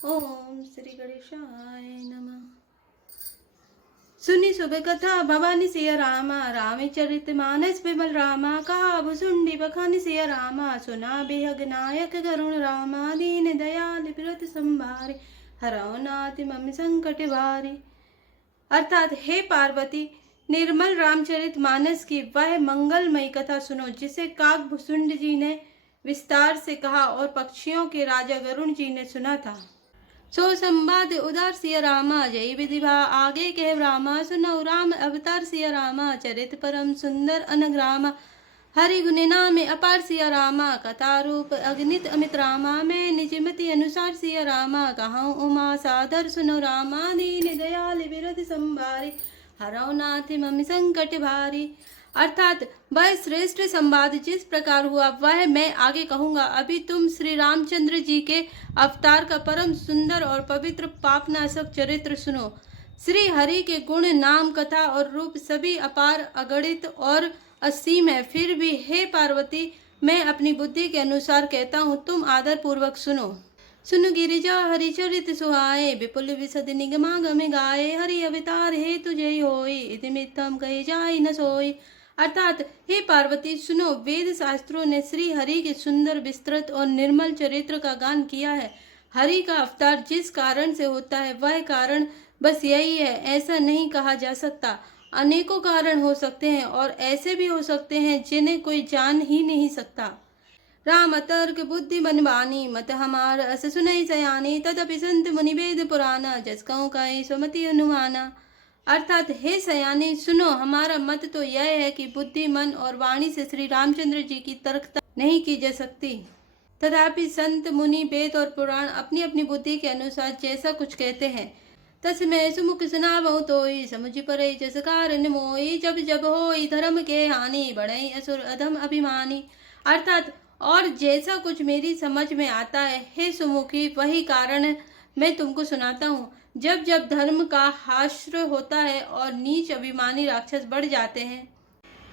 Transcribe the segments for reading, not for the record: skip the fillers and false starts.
ओम श्री गणेशाय नमः। सुनी सुबह कथा भवानी सिया रामा, रामचरित मानस विमल रामा, कहा भुसुंडी बखानी सिया रामा, सुना बेहग नायक करुण रामा, दीन दयाल बिरत संभारे, हरौ नाथ मम संकट भारी। अर्थात हे पार्वती, निर्मल रामचरित मानस की वह मंगलमयी कथा सुनो जिसे काक भुसुंड जी ने विस्तार से कहा और पक्षियों के राजा गरुण जी ने सुना था। सो संवाद उदार सिया रामा, जय विधिभा आगे कह रामा, सुनौ राम अवतार सिया रामा, चरित परम सुंदर अनग्रामा, हरि गुण नाम अपार सिया रामा, कथा रूप अगणित अमित रामा, मैं निजमति अनुसार सिया रामा, कहूँ उमा सादर सुनो रामा, दीन दयाल बिरध संभारे, हरौ नाथ मम संकट भारी। अर्थात वह श्रेष्ठ संवाद जिस प्रकार हुआ वह मैं आगे कहूंगा। अभी तुम श्री रामचंद्र जी के अवतार का परम सुंदर और पवित्र पापनाशक चरित्र सुनो। श्री हरि के गुण नाम कथा और रूप सभी अपार अगणित और असीम है। फिर भी हे पार्वती, मैं अपनी बुद्धि के अनुसार कहता हूँ, तुम आदर पूर्वक सुनो। सुन गिरिजा हरिचरित सुहाए, विपुल विशद निगमागम गाए, हरि अवतार हे तुझे होई, इति मिथ्यम कहे जाय न सोई। अर्थात हे पार्वती सुनो, वेद शास्त्रों ने श्री हरि के सुंदर विस्तृत और निर्मल चरित्र का गान किया है। हरि का अवतार जिस कारण से होता है वह कारण बस यही है, ऐसा नहीं कहा जा सकता। अनेकों कारण हो सकते हैं और ऐसे भी हो सकते हैं जिन्हें कोई जान ही नहीं सकता। राम तर्क बुद्धि मन बानी, मत हमार अस सुनई सयानी, तदपि संत मुनि वेद पुराना, जस कहूँ कहे स्वमति अनुमाना। अर्थात हे सयानी सुनो, हमारा मत तो यह है कि बुद्धि मन और वाणी से श्री रामचंद्र जी की तर्कता नहीं की जा सकती। तथापि संत मुनि वेद और पुराण अपनी अपनी बुद्धि के अनुसार जैसा कुछ कहते हैं, तस्मै सुमुख सुनावहु तोई, समुझ परै जस कारण मोई, जब जब होई धर्म के हानि, बढ़ई असुर अधम अभिमानी। अर्थात और जैसा कुछ मेरी समझ में आता है हे सुमुखी, वही कारण मैं तुमको सुनाता हूँ। जब जब धर्म का हास्र होता है और नीच अभिमानी राक्षस बढ़ जाते हैं,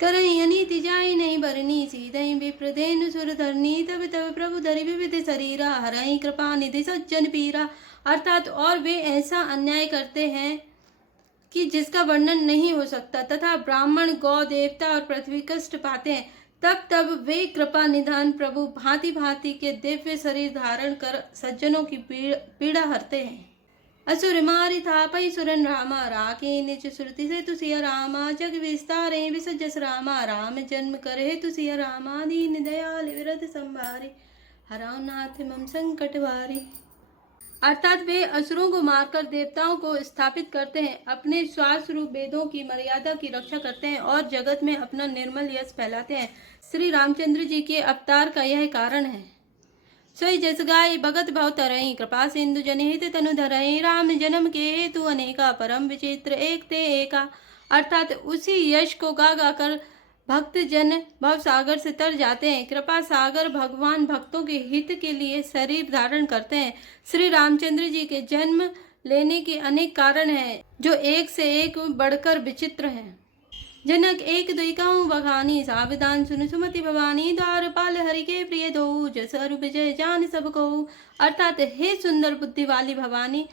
करई अनीति जाई नहीं बरनी, सीधई विप्रदेनु सुर धरनी, तब तब प्रभु धरि विविध शरीरा, हरई कृपा निधि सज्जन पीरा। अर्थात और वे ऐसा अन्याय करते हैं कि जिसका वर्णन नहीं हो सकता, तथा ब्राह्मण गौ देवता और पृथ्वी कष्ट पाते हैं। तब वे कृपा निधान प्रभु भांति भांति के दिव्य शरीर धारण कर सज्जनों की पीड़ा हरते हैं। असुर मारि थापै सुरन रामा, राखे निज श्रुति से तुसिया रामा, जग विस्तारे विसजस रामा, राम जन्म करे तुसिया रामा, दीन दयाल विरत संभारे, हरौ नाथ मम संकट भारी। अर्थात वे असुरों को मारकर देवताओं को स्थापित करते हैं, अपने स्वार्थ रूप वेदों की मर्यादा की रक्षा करते हैं और जगत में अपना निर्मल यश फैलाते हैं। श्री रामचंद्र जी के अवतार का यह कारण है। सोई जस गाय भगत भव तरई, कृपा सिंधु जनहित तनु धरई, राम जन्म के हेतु अनेका, परम विचित्र एक ते एका। अर्थात उसी यश को गा गाकर भक्त जन भव सागर से तर जाते हैं। कृपा सागर भगवान भक्तों के हित के लिए शरीर धारण करते हैं। श्री रामचंद्र जी के जन्म लेने के अनेक कारण हैं जो एक से एक बढ़कर विचित्र हैं। जनक एक दुईकाऊ बखानी, सावधान सुन सुमति भवानी, द्वारपाल हरि के प्रिय दो, जस अरु विजय जान सब को। अर्थात हे सुंदर बुद्धि वाली भवानी,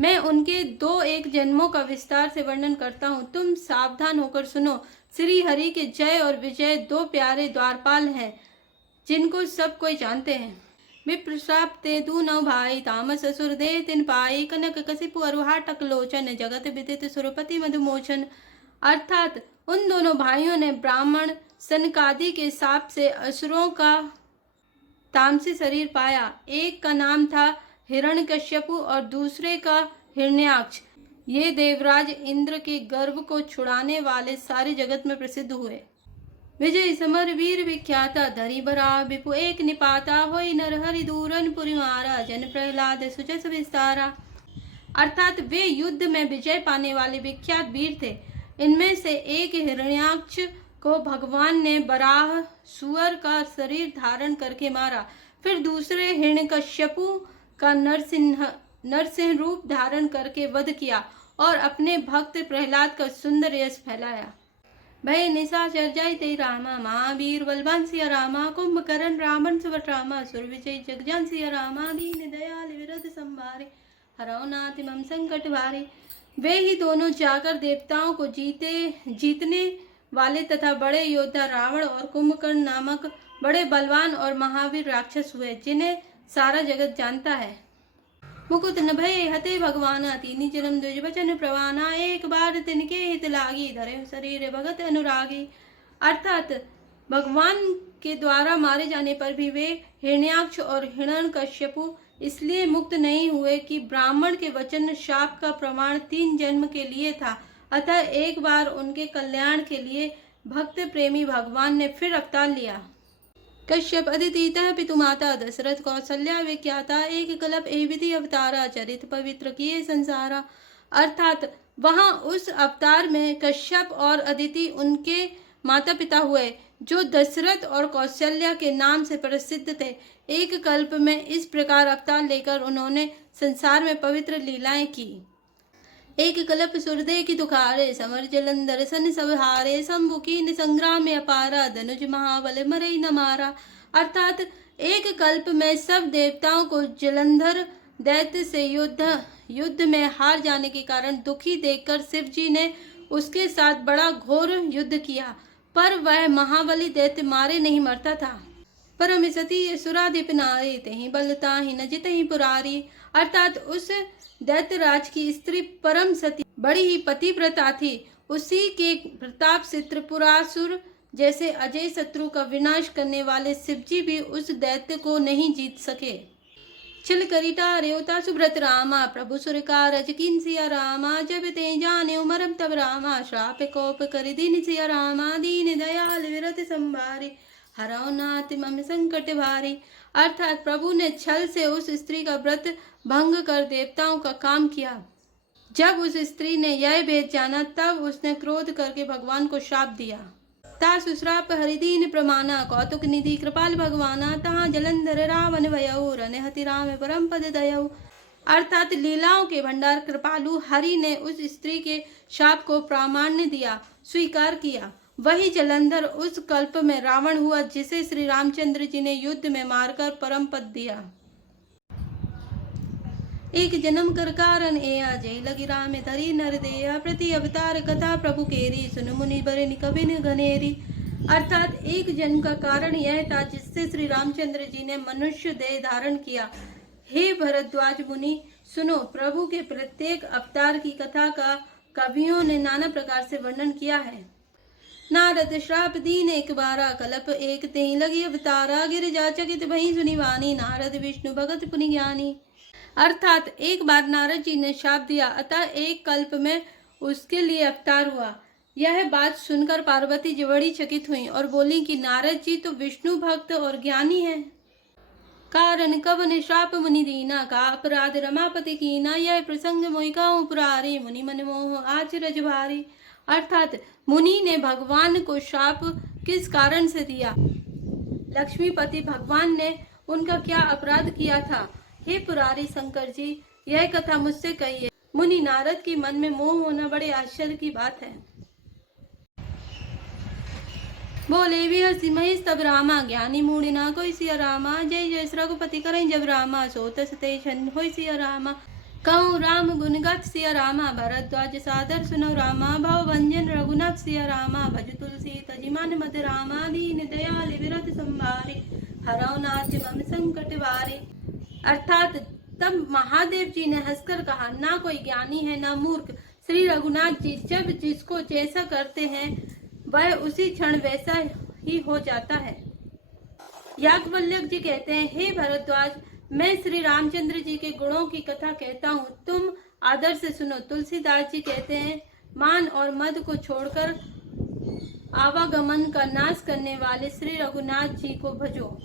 मैं उनके दो एक जन्मों का विस्तार से वर्णन करता हूँ, तुम सावधान होकर सुनो। श्री हरि के जय और विजय दो प्यारे द्वारपाल हैं जिनको सब कोई जानते हैं। विप्रशाप ते दू नौ भाई, तामस असुर दे तिन पाई, कनक कसिपु अरुहाटक लोचन, जगत विदित सुरपति मधुमोचन। अर्थात उन दोनों भाइयों ने ब्राह्मण सनकादि के शाप से असुरों का तामसी शरीर पाया। एक का नाम था हिरण्यकश्यपु और दूसरे का हिरण्याक्ष। ये देवराज इंद्र के गर्व को छुड़ाने वाले सारे जगत में प्रसिद्ध हुए। विजय समर वीर विख्याता, धरी बरा विपु एक निपाता, होई नर हरि दूरन पुरि मारा, जन प्रहलाद सुजस विस्तारा। अर्थात वे युद्ध में विजय पाने वाले विख्यात वीर थे। इनमें से एक हिरण्याक्ष को भगवान ने बराह सुअर का शरीर धारण करके मारा। फिर दूसरे हिरण्यकश्यपु का नरसिंह रूप धारण करके वध किया और अपने भक्त प्रहलाद का सुंदर यश फैलाया। भय निशाचर जयते रामा, महावीर बलवान सिया रामा, कुंभकर्ण रावण सुवट रामा, सुर विजय जगजान सिया रामा, दीन दयाल विरत संभारे, हरौ नाथ मम संकट भारे। वे ही दोनों जाकर देवताओं को जीतने वाले तथा बड़े योद्धा रावण और कुंभकर्ण नामक बड़े बलवान और महावीर राक्षस हुए, जिन्हें सारा जगत जानता है। मुकुट न भय हते भगवाना, तीनी जन्म द्विज वचन प्रवाना, एक बार तिनके हित लागी, धरे शरीर भगत अनुरागी। अर्थात भगवान के द्वारा मारे जाने पर भी वे हिरण्याक्ष और हिरण्यकश्यपु इसलिए मुक्त नहीं हुए कि ब्राह्मण के वचन शाप का प्रमाण 3 जन्म के लिए था। अतः एक बार उनके कल्याण के लिए भक्त प्रेमी भगवान ने फिर अवतार लिया। कश्यप अदितितः पितुमाता, दशरथ कौशल्या विख्याता, एक कल्प एविधि अवतारा, चरित पवित्र किए संसारा। अर्थात वहां उस अवतार में कश्यप और अदिति उनके माता पिता हुए, जो दशरथ और कौशल्या के नाम से प्रसिद्ध थे। एक कल्प में इस प्रकार अवतार लेकर उन्होंने संसार में पवित्र लीलाएं की। एक कल्प सुरदे की दुखारे, समर जलंधर सन सब हारे, शंभु कीन संग्राम में अपारा, धनुज महाबल मरे न मारा। अर्थात एक कल्प में सब देवताओं को जलंधर दैत्य से युद्ध में हार जाने के कारण दुखी देखकर शिव जी ने उसके साथ बड़ा घोर युद्ध किया, पर वह महाबली दैत्य मारे नहीं मरता था। परम सती सुराधिप नारी, तहीं बलता ही न जितहीं पुरारी। अर्थात उस दैत्यराज की स्त्री परम सती बड़ी ही पतिव्रता थी। उसी के प्रताप से त्रिपुरासुर जैसे अजय शत्रु का विनाश करने वाले शिवजी भी उस दैत्य को नहीं जीत सके। छिल करिता रेवता सुब्रत रामा, प्रभु सुर का रज किन सिया रामा, जब ते जाने उमरम तब रामा, श्राप कोप कर दीन सिया रामा, दीन दयाल विरत संभारे, हरौ नाथ मम संकट भारी। अर्थात प्रभु ने छल से उस स्त्री का व्रत भंग कर देवताओं का काम किया। जब उस स्त्री ने यह भेद जाना, तब उसने क्रोध करके भगवान को शाप दिया। ता सुश्राप हरिदीन प्रमाना, कौतुक निधि कृपाल भगवाना, तहाँ जलंधर रावण भयऊ, रन हति राम परम पद दयऊ। अर्थात लीलाओं के भंडार कृपालु हरि ने उस स्त्री के शाप को प्रामाण्य दिया, स्वीकार किया। वही जलंधर उस कल्प में रावण हुआ, जिसे श्री रामचंद्र जी ने युद्ध में मारकर परम पद दिया। एक जन्म कर कारण एया, जय लगी राम धरी नर देया, प्रति अवतार कथा प्रभु केरी, सुन मुनि बरन कबिन घनेरी। अर्थात एक जन्म का कारण यह था जिससे श्री रामचंद्र जी ने मनुष्य देह धारण किया। हे भरद्वाज मुनि, सुनो, प्रभु के प्रत्येक अवतार की कथा का कवियों ने नाना प्रकार से वर्णन किया है। नारद श्राप दीन एक बारा, कल्प एक तें लगी अवतारा, गिरिजा चकित भई सुनि वाणी, नारद विष्णु भगत पुनि ज्ञानी। अर्थात एक बार नारद जी ने शाप दिया, अतः एक कल्प में उसके लिए अवतार हुआ। यह बात सुनकर पार्वती जी बड़ी चकित हुई और बोली कि नारद जी तो विष्णु भक्त और ज्ञानी हैं। कारण कवन श्राप मुनि दीना, का अपराध रमापति कीना, यह प्रसंग मोहिकाओं पुरारी, मुनि मन मोह आचरज भारी। अर्थात मुनि ने भगवान को शाप किस कारण से दिया, लक्ष्मीपति भगवान ने उनका क्या अपराध किया था। हे पुरारी शंकर जी, यह कथा मुझसे कहिए। मुनि नारद के मन में मोह होना बड़े आश्चर्य की बात है। बोले भी हसी महेश तब रामा, ज्ञानी मूढ़ ना कोई सिया रामा, जय जय रघुपति करें जब रामा, सोतस ते छन होय सिया रामा। कहूँ राम गुण गाथ सिया रामा, भरद्वाज सादर सुनो रामा, भव भंजन रघुनाथ सिया रामा, भज तुलसी तजिमान मत रामा, दीन दयाल विरत संभारे, हरौ नाथ मम संकट वारे। अर्थात तब महादेव जी ने हंसकर कहा, ना कोई ज्ञानी है ना मूर्ख। श्री रघुनाथ जी जब जिसको जैसा करते हैं वह उसी क्षण वैसा ही हो जाता है। याज्ञवल्क्य जी कहते हैं, हे भरद्वाज, मैं श्री रामचंद्र जी के गुणों की कथा कहता हूँ, तुम आदर से सुनो। तुलसीदास जी कहते हैं, मान और मद को छोड़कर आवागमन का नाश करने वाले श्री रघुनाथ जी को भजो।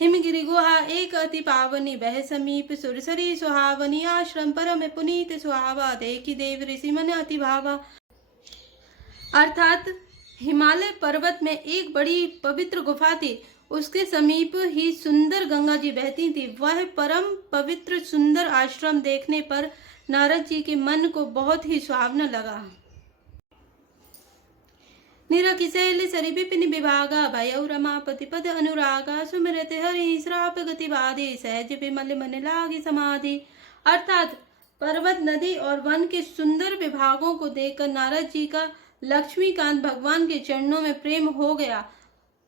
हिमगिरि गुहा एक अति पावनी, बह समीप सुरसरी सुहावनी, आश्रम परम पुनीत सुहावा, देखी देव ऋषि मन अति भावा। अर्थात हिमालय पर्वत में एक बड़ी पवित्र गुफा थी, उसके समीप ही सुंदर गंगा जी बहती थी। वह परम पवित्र सुंदर आश्रम देखने पर नारद जी के मन को बहुत ही सुहावना लगा। निरखिशैल सरि विपिन विभागा भयौ रमापति पद अनुरागा सुमिरत हरि श्राप गति बाधे सहज विमल मन लागी समाधि। अर्थात पर्वत, नदी और वन के सुंदर विभागों को देखकर नारद जी का लक्ष्मीकांत भगवान के चरणों में प्रेम हो गया।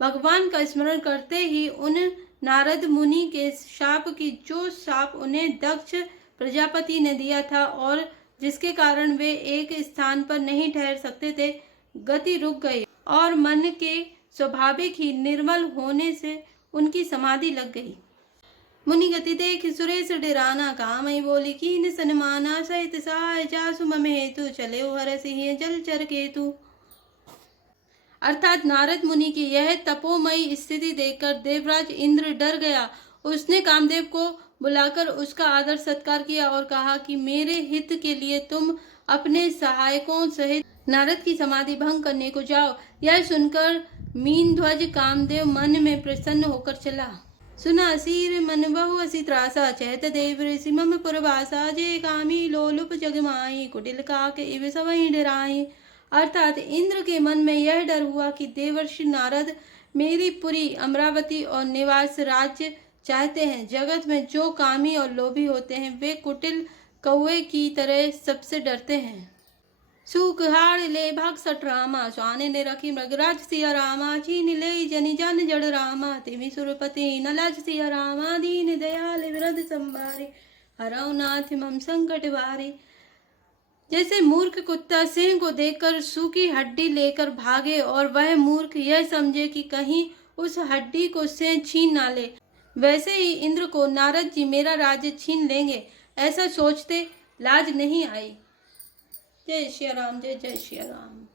भगवान का स्मरण करते ही उन नारद मुनि के शाप की, जो शाप उन्हें दक्ष प्रजापति ने दिया था और जिसके कारण वे एक स्थान पर नहीं ठहर सकते थे, गति रुक गई और मन के स्वाभाविक ही निर्मल होने से उनकी समाधि लग गई। मुनि गति देख सुरेश डेराना, कामई बोली कीन सनमाना, सहित सहाय जासु मम हेतु, चले हर सिंह जल चर केतु। अर्थात नारद मुनि की यह तपोमयी स्थिति देखकर देवराज इंद्र डर गया। उसने कामदेव को बुलाकर उसका आदर सत्कार किया और कहा कि मेरे हित के लिए तुम अपने सहायकों सहित नारद की समाधि भंग करने को जाओ। यह सुनकर मीन ध्वज कामदेव मन में प्रसन्न होकर चला। सुना असीर मन बहु असी त्रासा, चैत देव ऋषि मम पुरवासा, जे कामी लोलुप जगमाई, कुटिल काक इव सवई डराई। अर्थात इंद्र के मन में यह डर हुआ कि देवर्षि नारद मेरी पुरी अमरावती और निवास राज्य चाहते हैं। जगत में जो कामी और लोभी होते हैं वे कुटिल कौवे की तरह सबसे डरते हैं। सूख हाड़ ले भाग सट रामा, स्वाने ने रखी मृगराज सिया रामा, छीन ले जनि जन जड़ रामा, तिमि सुरपति नलाज सिया रामा, दीन दयाल विरध संभारे, हरौ नाथ मम संकट वारे। जैसे मूर्ख कुत्ता सिंह को देखकर सूखी हड्डी लेकर भागे और वह मूर्ख यह समझे कि कहीं उस हड्डी को सिंह छीन ना ले, वैसे ही इंद्र को नारद जी मेरा राज्य छीन लेंगे ऐसा सोचते लाज नहीं आई। जय श्री राम, जय जय श्री राम।